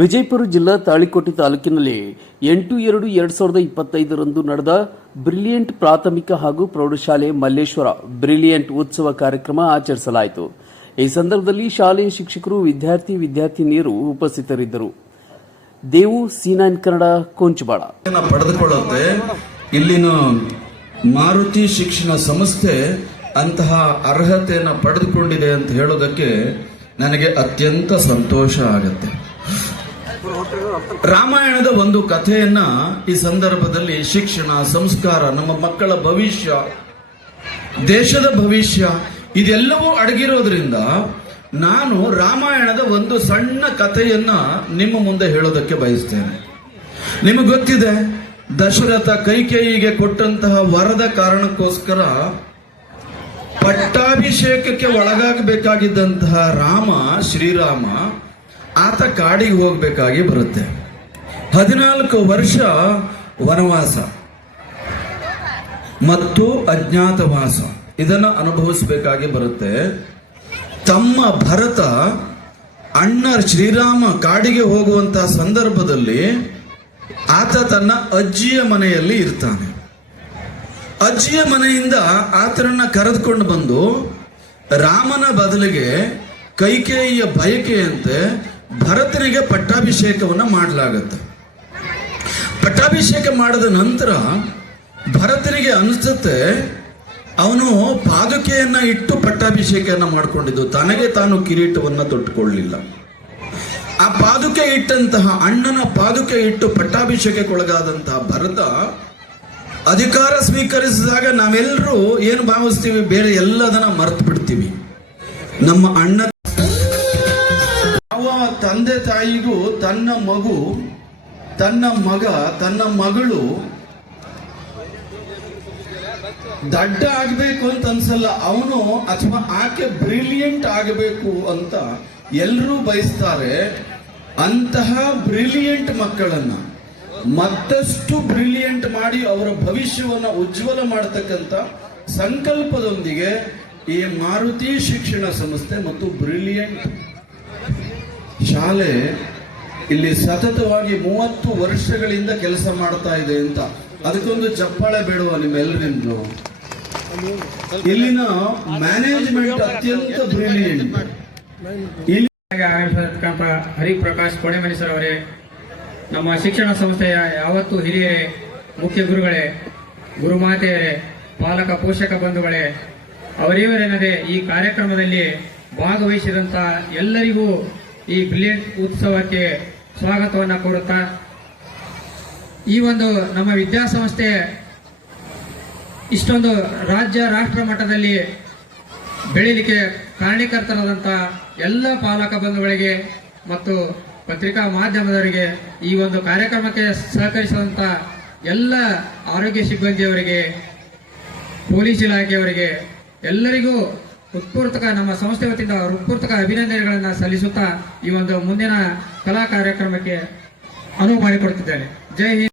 ವಿಜಯಪುರ ಜಿಲ್ಲಾ ತಾಳಿಕೋಟೆ ತಾಲೂಕಿನಲ್ಲಿ 8/2/2025 ನಡೆದ ಬ್ರಿಲಿಯಂಟ್ ಪ್ರಾಥಮಿಕ ಹಾಗೂ ಪ್ರೌಢಶಾಲೆ ಮಲ್ಲೇಶ್ವರ ಬ್ರಿಲಿಯಂಟ್ ಉತ್ಸವ ಕಾರ್ಯಕ್ರಮ ಆಚರಿಸಲಾಯಿತು. ಈ ಸಂದರ್ಭದಲ್ಲಿ ಶಾಲೆಯ ಶಿಕ್ಷಕರು, ವಿದ್ಯಾರ್ಥಿನಿಯರು ಉಪಸ್ಥಿತರಿದ್ದರು. ದೇವು C9 ಕನ್ನಡ ಕೊಂಚಬಾಳ ಪಡೆದುಕೊಳ್ಳುತ್ತೆ. ಇಲ್ಲಿನ ಮಾರುತಿ ಶಿಕ್ಷಣ ಸಂಸ್ಥೆ ಅಂತಹ ಅರ್ಹತೆಯನ್ನು ಪಡೆದುಕೊಂಡಿದೆ ಅಂತ ಹೇಳೋದಕ್ಕೆ ನನಗೆ ಅತ್ಯಂತ ಸಂತೋಷ ಆಗುತ್ತೆ. ರಾಮಾಯಣದ ಒಂದು ಕಥೆಯನ್ನ ಈ ಸಂದರ್ಭದಲ್ಲಿ ಶಿಕ್ಷಣ, ಸಂಸ್ಕಾರ, ನಮ್ಮ ಮಕ್ಕಳ ಭವಿಷ್ಯ, ದೇಶದ ಭವಿಷ್ಯ ಇದೆಲ್ಲವೂ ಅಡಗಿರೋದ್ರಿಂದ ನಾನು ರಾಮಾಯಣದ ಒಂದು ಸಣ್ಣ ಕಥೆಯನ್ನ ನಿಮ್ಮ ಮುಂದೆ ಹೇಳೋದಕ್ಕೆ ಬಯಸ್ತೇನೆ. ನಿಮಗೆ ಗೊತ್ತಿದೆ, ದಶರಥ ಕೈಕೇಯಿಗೆ ಕೊಟ್ಟಂತಹ ವರದ ಕಾರಣಕ್ಕೋಸ್ಕರ ಪಟ್ಟಾಭಿಷೇಕಕ್ಕೆ ಒಳಗಾಗಬೇಕಾಗಿದ್ದಂತಹ ಶ್ರೀರಾಮ ಆತ ಕಾಡಿಗೆ ಹೋಗಬೇಕಾಗಿ ಬರುತ್ತೆ. 14 ವರ್ಷ ವನವಾಸ ಮತ್ತು ಅಜ್ಞಾತವಾಸ ಇದನ್ನು ಅನುಭವಿಸಬೇಕಾಗಿ ಬರುತ್ತೆ. ತಮ್ಮ ಭರತ ಅಣ್ಣ ಶ್ರೀರಾಮ ಕಾಡಿಗೆ ಹೋಗುವಂತಹ ಸಂದರ್ಭದಲ್ಲಿ ಆತ ತನ್ನ ಅಜ್ಜಿಯ ಮನೆಯಲ್ಲಿ ಇರ್ತಾನೆ. ಅಜ್ಜಿಯ ಮನೆಯಿಂದ ಆತನನ್ನ ಕರೆದುಕೊಂಡು ಬಂದು ರಾಮನ ಬದಲಿಗೆ ಕೈಕೇಯಿಯ ಬಯಕೆಯಂತೆ ಭರತನಿಗೆ ಪಟ್ಟಾಭಿಷೇಕವನ್ನು ಮಾಡಲಾಗುತ್ತೆ. ಪಟ್ಟಾಭಿಷೇಕ ಮಾಡಿದ ನಂತರ ಭರತನಿಗೆ ಅನಿಸುತ್ತೆ ಅವನು ಪಾದುಕೆಯನ್ನ ಇಟ್ಟು ಪಟ್ಟಾಭಿಷೇಕವನ್ನು ಮಾಡಿಕೊಂಡಿದ್ದು, ತನಗೆ ತಾನು ಕಿರೀಟವನ್ನು ತೊಟ್ಟುಕೊಳ್ಳಲಿಲ್ಲ. ಆ ಪಾದುಕೆ ಇಟ್ಟಂತಹ ಅಣ್ಣನ ಪಾದುಕೆ ಇಟ್ಟು ಪಟ್ಟಾಭಿಷೇಕಕ್ಕೊಳಗಾದಂತಹ ಭರತ ಅಧಿಕಾರ ಸ್ವೀಕರಿಸಿದಾಗ ನಾವೆಲ್ಲರೂ ಏನು ಭಾವಿಸ್ತೀವಿ, ಬೇರೆ ಎಲ್ಲದನ್ನ ಮರೆತು ಬಿಡ್ತೀವಿ. ನಮ್ಮ ಅಣ್ಣ ತಂದೆ ತಾಯಿಗೂ ತನ್ನ ಮಗು, ತನ್ನ ಮಗ, ತನ್ನ ಮಗಳು ದಡ್ಡ ಆಗಬೇಕು ಅಂತ ಅನ್ಸಲ್ಲ. ಅವನು ಅಥವಾ ಆಕೆ ಬ್ರಿಲಿಯಂಟ್ ಆಗಬೇಕು ಅಂತ ಎಲ್ಲರೂ ಬಯಸ್ತಾರೆ. ಅಂತಹ ಬ್ರಿಲಿಯಂಟ್ ಮಕ್ಕಳನ್ನ ಮತ್ತಷ್ಟು ಬ್ರಿಲಿಯಂಟ್ ಮಾಡಿ ಅವರ ಭವಿಷ್ಯವನ್ನು ಉಜ್ವಲ ಮಾಡತಕ್ಕಂಥ ಸಂಕಲ್ಪದೊಂದಿಗೆ ಈ ಮಾರುತಿ ಶಿಕ್ಷಣ ಸಂಸ್ಥೆ ಮತ್ತು ಬ್ರಿಲಿಯಂಟ್ ಶಾಲೆ ಇಲ್ಲಿ ಸತತವಾಗಿ 30 ವರ್ಷಗಳಿಂದ ಕೆಲಸ ಮಾಡ್ತಾ ಇದೆ ಅಂತ ಅದಕ್ಕೊಂದು ಚಪ್ಪಾಳೆ ಬೇಡುವ ನಿಮ್ಮೆಲ್ಲರಿಂದ. ಇಲ್ಲಿನ ಮ್ಯಾನೇಜ್ಮೆಂಟ್ ಅತ್ಯಂತ ಬ್ರಿಲಿಯಂಟ್. ಹರಿಪ್ರಕಾಶ್ ಕೋಣೆಮನಿ ಸರ್ ಅವರೇ, ನಮ್ಮ ಶಿಕ್ಷಣ ಸಂಸ್ಥೆಯ ಯಾವತ್ತು ಹಿರಿಯರೇ, ಮುಖ್ಯ ಗುರುಗಳೇ, ಗುರುಮಾತೆಯರೇ, ಪಾಲಕ ಪೋಷಕ ಬಂಧುಗಳೇ, ಅವರಿವರೆನ್ನದೆ ಈ ಕಾರ್ಯಕ್ರಮದಲ್ಲಿ ಭಾಗವಹಿಸಿದಂತ ಎಲ್ಲರಿಗೂ ಈ ಬ್ರಿಲಿಯಂಟ್ ಉತ್ಸವಕ್ಕೆ ಸ್ವಾಗತವನ್ನು ಕೋರುತ್ತಾ, ಈ ಒಂದು ನಮ್ಮ ವಿದ್ಯಾಸಂಸ್ಥೆ ಇಷ್ಟೊಂದು ರಾಜ್ಯ ರಾಷ್ಟ್ರ ಮಟ್ಟದಲ್ಲಿ ಬೆಳೀಲಿಕ್ಕೆ ಕಾರಣೀಕರ್ತರಾದಂಥ ಎಲ್ಲ ಪಾಲಕ ಬಂಧುಗಳಿಗೆ ಮತ್ತು ಪತ್ರಿಕಾ ಮಾಧ್ಯಮದವರಿಗೆ, ಈ ಒಂದು ಕಾರ್ಯಕ್ರಮಕ್ಕೆ ಸಹಕರಿಸಿದಂಥ ಎಲ್ಲ ಆರೋಗ್ಯ ಸಿಬ್ಬಂದಿಯವರಿಗೆ, ಪೊಲೀಸ್ ಇಲಾಖೆಯವರಿಗೆ ಎಲ್ಲರಿಗೂ ಹೃತ್ಪೂರ್ವಕ ನಮ್ಮ ಸಂಸ್ಥೆ ವತಿಯಿಂದ ಹೃತ್ಪೂರ್ವಕ ಅಭಿನಂದನೆಗಳನ್ನು ಸಲ್ಲಿಸುತ್ತಾ ಈ ಒಂದು ಮುಂದಿನ ಕಲಾ ಕಾರ್ಯಕ್ರಮಕ್ಕೆ ಅನುವು ಮಾಡಿಕೊಡುತ್ತಿದ್ದೇನೆ. ಜೈ ಹಿಂದ್.